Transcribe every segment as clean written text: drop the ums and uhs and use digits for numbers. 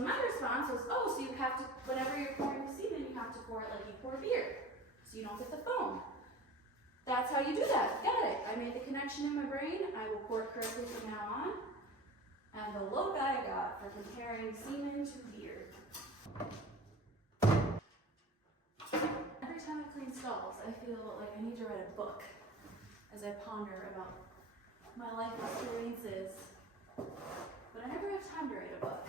So my response was, oh, so you have to, whenever you're pouring semen, you have to pour it like you pour beer, so you don't get the foam. That's how you do that. Got it. I made the connection in my brain. I will pour it correctly from now on. And the look I got for comparing semen to beer. Every time I clean stalls, I feel like I need to write a book as I ponder about my life experiences. But I never have time to write a book.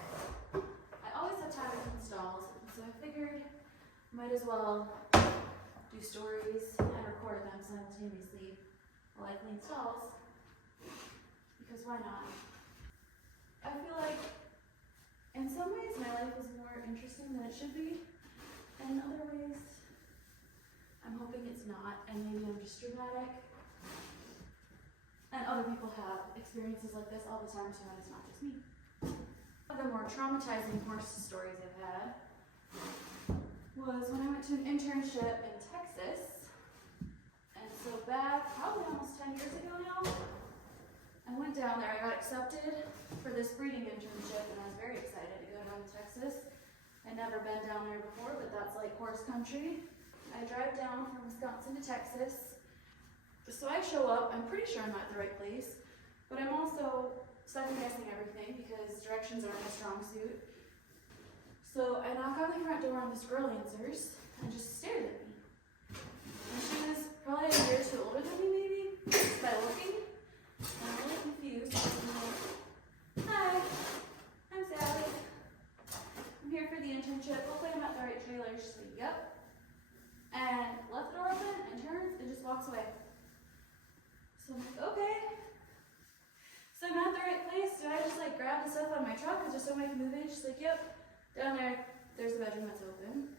I always have time to clean stalls, so I figured I might as well do stories and record them simultaneously while I clean stalls, because why not? I feel like in some ways my life is more interesting than it should be, and in other ways I'm hoping it's not, and maybe I'm just dramatic. And other people have experiences like this all the time, so it's not just me. One of the more traumatizing horse stories I've had was when I went to an internship in Texas. And so back probably almost 10 years ago now, I went down there. I got accepted for this breeding internship, and I was very excited to go down to Texas. I'd never been down there before, but that's like horse country. I drive down from Wisconsin to Texas. So I show up, I'm pretty sure I'm at the right place, but I'm also second guessing everything because directions aren't my strong suit. So I knock on the front door and this girl answers and just stared at me. And she was probably a year or two older than me, maybe, just by looking. And I'm really confused. I'm like, hi, I'm Sally. I'm here for the internship. Hopefully I'm at the right trailer. She's like, yep. And left the door open and turns and just walks away. So I'm like, okay. So I'm at the right place. Do I just like grab the stuff on my truck? Is there some way I can move in? She's like, yep. Down there, there's a bedroom that's open.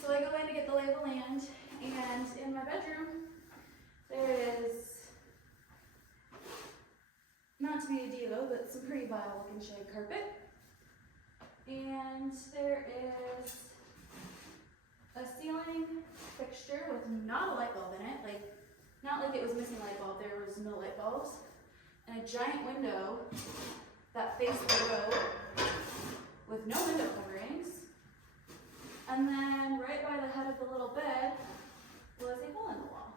So I go in to get the lay of the land, and in my bedroom, there is, not to be a diva, but some pretty vile looking shag carpet. And there is a ceiling fixture with not a light bulb in it, like not like it was missing a light bulb, there was no light bulbs, and a giant window that faced the road with no window coverings. And then right by the head of the little bed was a hole in the wall.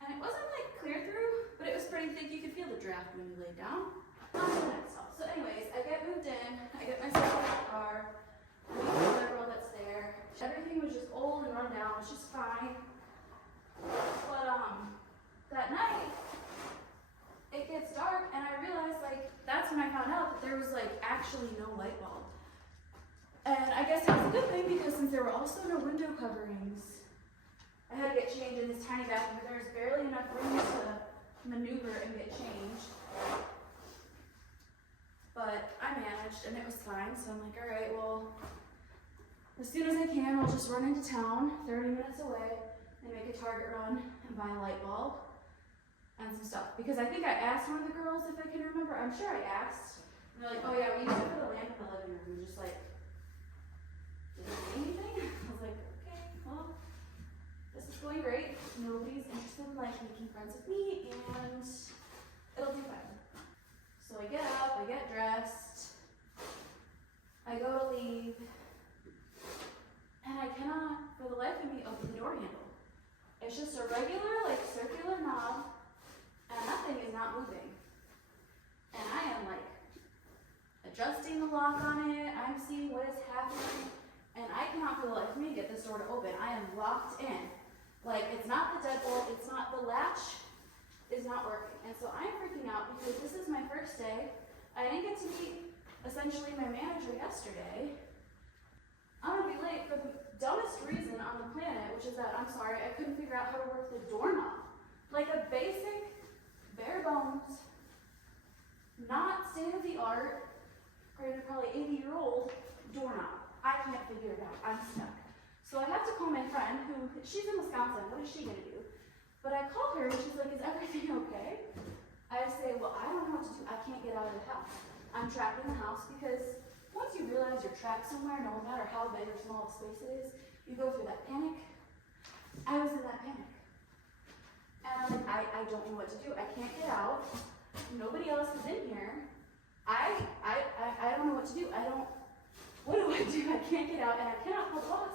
And it wasn't like clear through, but it was pretty thick. You could feel the draft when you laid down. On to the next stall. So anyways, I get moved in, I get myself in the car, I meet the other girl that's there. Everything was just old and run down, which is fine. But that night, it gets dark, and I realized, like, that's when I found out that there was, like, actually no light bulb. And I guess that was a good thing, because since there were also no window coverings, I had to get changed in this tiny bathroom, but there was barely enough room to maneuver and get changed. But I managed, and it was fine, so I'm like, all right, well, as soon as I can, I'll just run into town, 30 minutes away, and make a Target run and buy a light bulb and some stuff. Because I think I asked one of the girls if I can remember. I'm sure I asked. And they're like, oh yeah, we used to put a lamp in the living room. And just like, did it say anything? I was like, okay, well, this is going great. Nobody's interested in like making friends with me, and it'll be fine. So I get up, I get dressed, I go to leave, and I cannot, for the life of me, open the door handle. It's just a regular, like, circular knob, and that thing is not moving. And I am, like, adjusting the lock on it, I'm seeing what is happening, and I cannot, for the life of me, get this door to open. I am locked in. Like, it's not the deadbolt, it's not the latch, is not working. And so I'm freaking out because this is my first day. I didn't get to meet, essentially, my manager yesterday. I'm gonna be late for the dumbest reason on the planet, which is that, I'm sorry, I couldn't figure out how to work the doorknob. Like a basic, bare bones, not state-of-the-art, granted probably 80-year-old doorknob. I can't figure it out, I'm stuck. So I have to call my friend who, she's in Wisconsin, what is she gonna do? But I call her and she's like, is everything okay? I say, well, I don't know what to do, I can't get out of the house. I'm trapped in the house because once you realize you're trapped somewhere, no matter how big or small the space is, you go through that panic. I was in that panic. And I'm like, I don't know what to do. I can't get out. Nobody else is in here. I don't know what to do. I do. I can't get out, and I cannot call the boss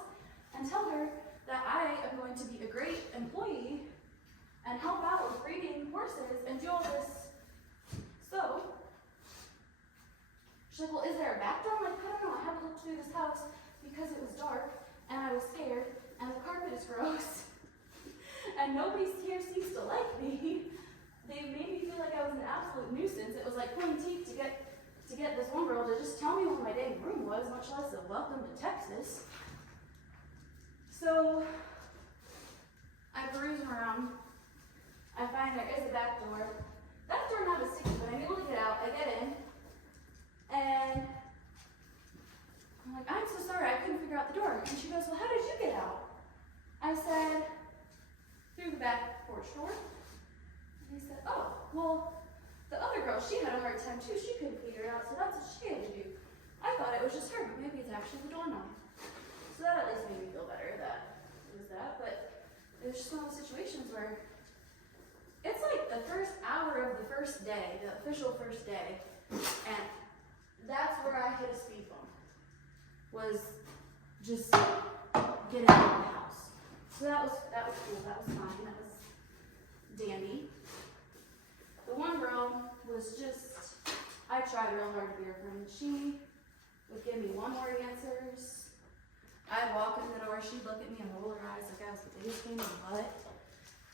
and tell her that I am going to be a great employee and help out with breeding horses and do all this. So she's like, well, is there a back door? I'm like, I don't know. I haven't looked through this house because it was dark and I was scared and the carpet is gross and nobody here seems to like me. They made me feel like I was an absolute nuisance. It was like pulling teeth to get this one girl to just tell me where my dang room was, much less a welcome to Texas. So I peruse around. I find there is a back door. That door knob is sticky, but I'm able to get out. I get in, and I'm like, I'm so sorry, I couldn't figure out the door. And she goes, well, how did you get out? I said, through the back porch door. And he said, oh, well, the other girl, she had a hard time too. She couldn't figure it out, so that's what she had to do. I thought it was just her, but maybe it's actually the doorknob. So that at least made me feel better that it was that. But it was just one of those situations where it's like the first hour of the first day, the official first day, and that's where I hit a speed bump. Was just getting out of the house. So that was cool. That was fine. That was dandy. The one girl was just, I tried real hard to be her friend. She would give me one-word answers. I'd walk in the door, she'd look at me and roll her eyes like I was the biggest pain in the butt.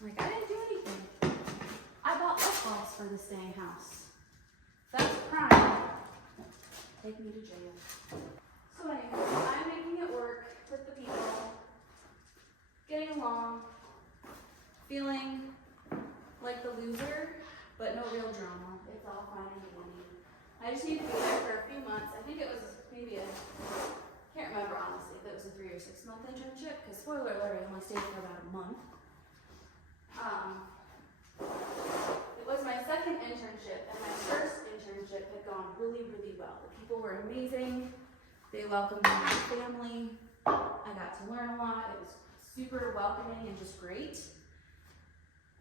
I'm like, I didn't do anything. I bought lip balms for this dang house. That's a crime. Take me to jail. So anyway, I'm making it work with the people, getting along, feeling like the loser, but no real drama. It's all fine and dandy. I just need to be there for a few months. I think it was maybe can't remember honestly if it was a 3 or 6 month internship, because spoiler alert, I only stayed for about a month. It was my second internship, and my first internship had gone really, really well. The people were amazing. They welcomed me as a family. I got to learn a lot. It was super welcoming and just great.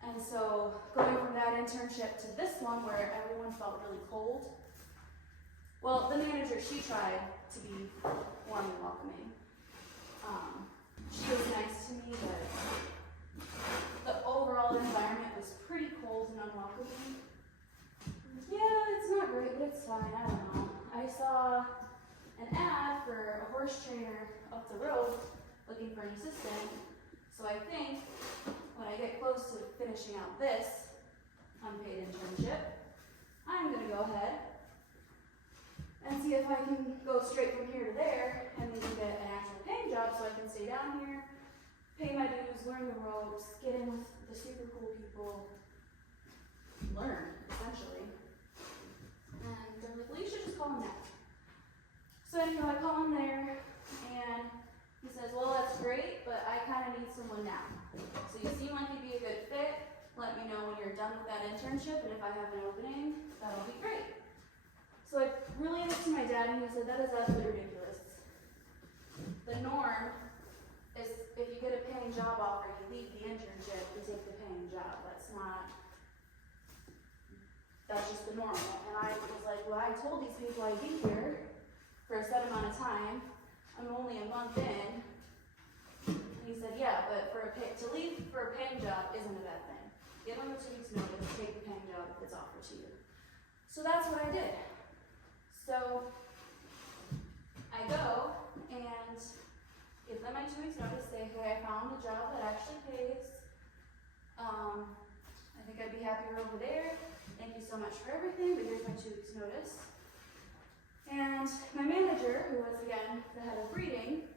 And so going from that internship to this one where everyone felt really cold, well, the manager, she tried to be warm and welcoming. She was nice to me, but the overall environment was pretty cold and unwelcoming. Yeah, it's not great, but it's fine. I don't know. I saw an ad for a horse trainer up the road looking for an assistant. So I think when I get close to finishing out this unpaid internship, I'm going to go ahead and see if I can go straight from here to there and maybe get an actual paying job so I can stay down here, pay my dues, learn the ropes, get in with the super cool people, learn, essentially. And they're like, well, you should just call him now. So anyway, I call him there, and he says, well, that's great, but I kind of need someone now. So you seem like you'd be a good fit. Let me know when you're done with that internship, and if I have an opening, that'll be great. So I relayed it to my dad, and he said, that is absolutely ridiculous. The norm is if you get a paying job offer, you leave the internship and take the paying job. That's just the normal. And I was like, well, I told these people I'd be here for a set amount of time. I'm only a month in. And he said, yeah, but to leave for a paying job isn't a bad thing. Give them a 2 weeks notice, take the paying job if it's offered to you. So that's what I did. So I go and give them my 2 weeks notice, say, hey, I found a job that actually pays. I think I'd be happier over there. Thank you so much for everything, but here's my 2 weeks notice. And my manager, who was again the head of breeding,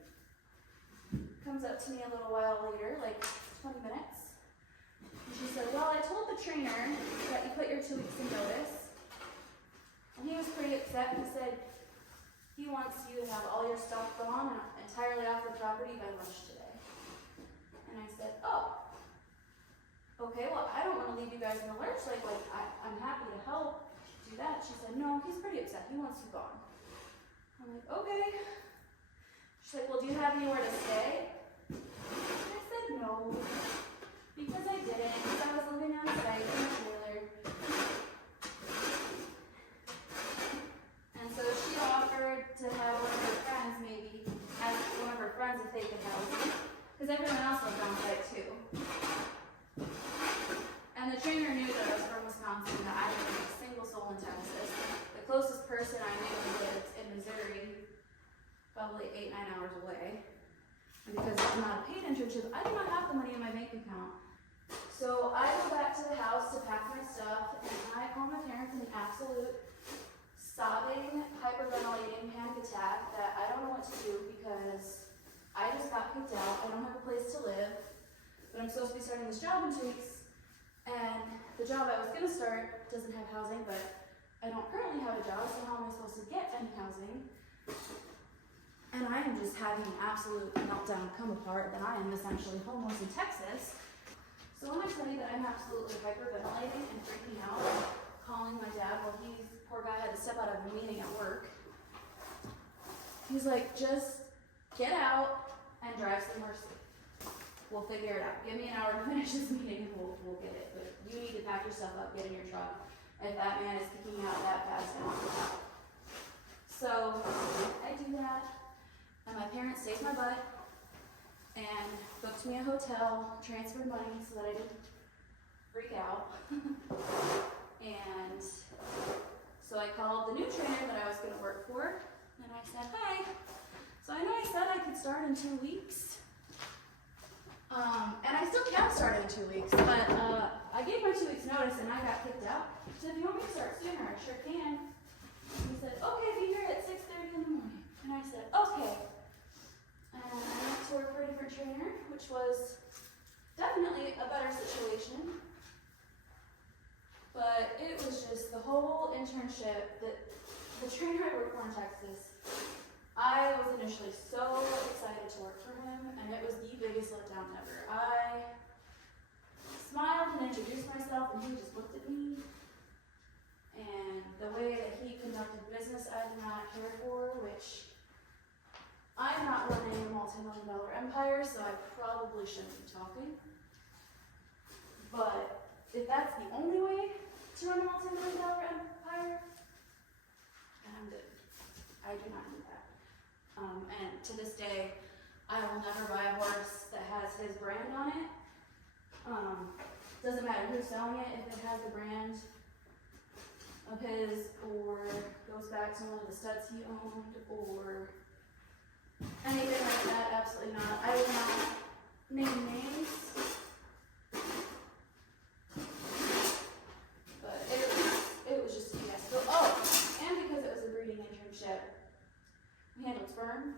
comes up to me a little while later, like 20 minutes. And she said, well, I told the trainer that you put your 2 weeks in notice. And he was pretty upset. He said he wants you to have all your stuff gone entirely off the property by lunch today. And I said, oh, okay, well, I don't want to leave you guys in the lurch. I'm happy to help do that. She said, no, he's pretty upset. He wants you gone. I'm like, okay. She's like, well, do you have anywhere to stay? And I said, no, because I didn't, because I was living on site in a trailer. And so she offered to have one of her friends maybe probably 8-9 hours away. And because it's not a paid internship, I do not have the money in my bank account. So I go back to the house to pack my stuff, and I call my parents in an absolute sobbing, hyperventilating panic attack that I don't know what to do because I just got kicked out. I don't have a place to live, but I'm supposed to be starting this job in 2 weeks. And the job I was going to start doesn't have housing, but I don't currently have a job, so how am I supposed to get any housing? And I am just having an absolute meltdown, come apart, that I am essentially homeless in Texas. So when I tell you that I'm absolutely hyperventilating and freaking out, calling my dad while poor guy had to step out of a meeting at work. He's like, just get out and drive somewhere safe. We'll figure it out. Give me an hour to finish this meeting and we'll get it. But you need to pack your stuff up, get in your truck. If that man is kicking out that fast now. So I do that. And my parents saved my butt and booked me a hotel, transferred money so that I didn't freak out. And so I called the new trainer that I was going to work for, and I said, hi. So I know I said I could start in 2 weeks. And I still can start in 2 weeks, but I gave my 2 weeks notice and I got kicked out. So if you want me to start sooner, I sure can. And he said, okay, be here at 6:30 in the morning. And I said, okay. And I went to work for a different trainer, which was definitely a better situation. But it was just the whole internship, the trainer I worked for in Texas, I was initially so excited to work for him, and it was the biggest letdown ever. I smiled and introduced myself, and he just looked at me. And the way that he conducted business, I did not care for, which I'm not running a multi-million-dollar empire, so I probably shouldn't be talking. But if that's the only way to run a multi-million-dollar empire, then I'm good. I do not need that. And to this day, I will never buy a horse that has his brand on it. Doesn't matter who's selling it, if it has the brand of his, or goes back to one of the studs he owned, or anything like that. Absolutely not. I will not name names. But it was just a fiasco. Oh, and because it was a breeding internship, we handled sperm.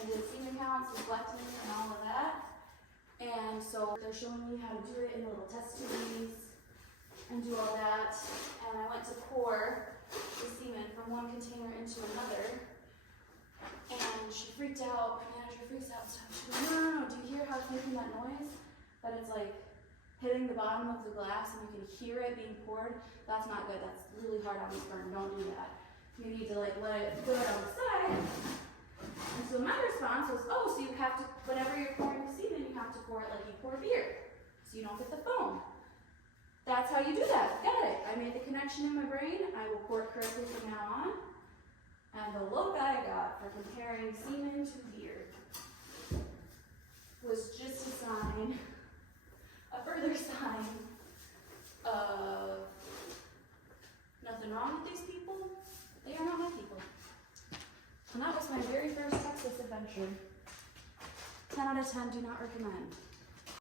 I did semen counts and collecting and all of that. And so they're showing me how to do it in little test tubes and do all that. And I went to pour the semen from one container into another. And she freaked out, my manager freaks out and stuff. She goes, no, do you hear how it's making that noise? That it's like hitting the bottom of the glass and you can hear it being poured? That's not good, that's really hard on the sperm, don't do that. You need to like let it go on the side. And so my response was, oh, so you have to, whenever you're pouring the semen, you have to pour it like you pour beer, so you don't get the foam. That's how you do that, got it. I made the connection in my brain, I will pour it correctly from now on. And the look I got for comparing semen to beer was just a sign, a further sign of nothing wrong with these people. They are not my people. And that was my very first Texas adventure. 10 out of 10, do not recommend.